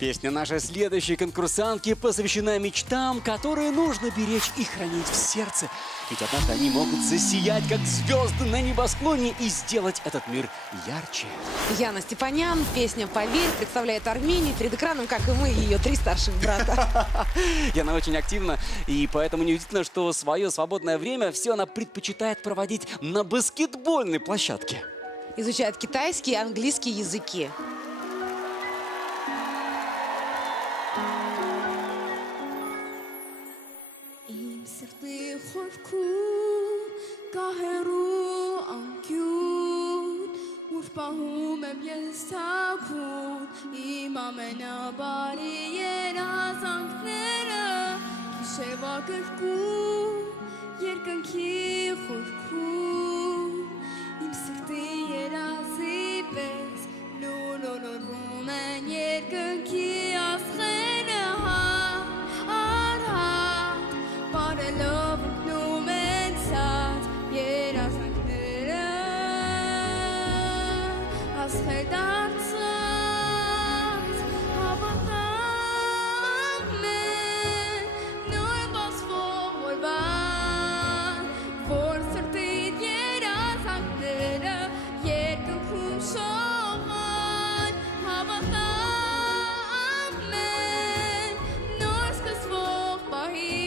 Песня нашей следующей конкурсантки посвящена мечтам, которые нужно беречь и хранить в сердце. Ведь однажды они могут засиять, как звезды на небосклоне, и сделать этот мир ярче. Яна Степанян, песня «Поверь» представляет Армению перед экраном, как и мы, ее 3 старших брата. Яна очень активна, и поэтому неудивительно, что свое свободное время все она предпочитает проводить на баскетбольной площадке. Изучает китайский и английский языки. Իմ սրտի խորքում կա հեռու անկյուն, ուր պահում եմ ես թաքուն, իմ ամենաբարի երազանքները, գիշերվա գրկում, երկնքի խորքում, իմ սրտի երազի պես նորորվում են երկնքի աստղերը Բարելով ընկնում են ցած երազանքները Աստղեր դարձած հավատամ են նոր բացվող օրվան Որ սրտիդ երազանքները երկնքում շողան Հավատամ են նոր սկսվող պահի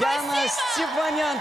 Яна Степанян.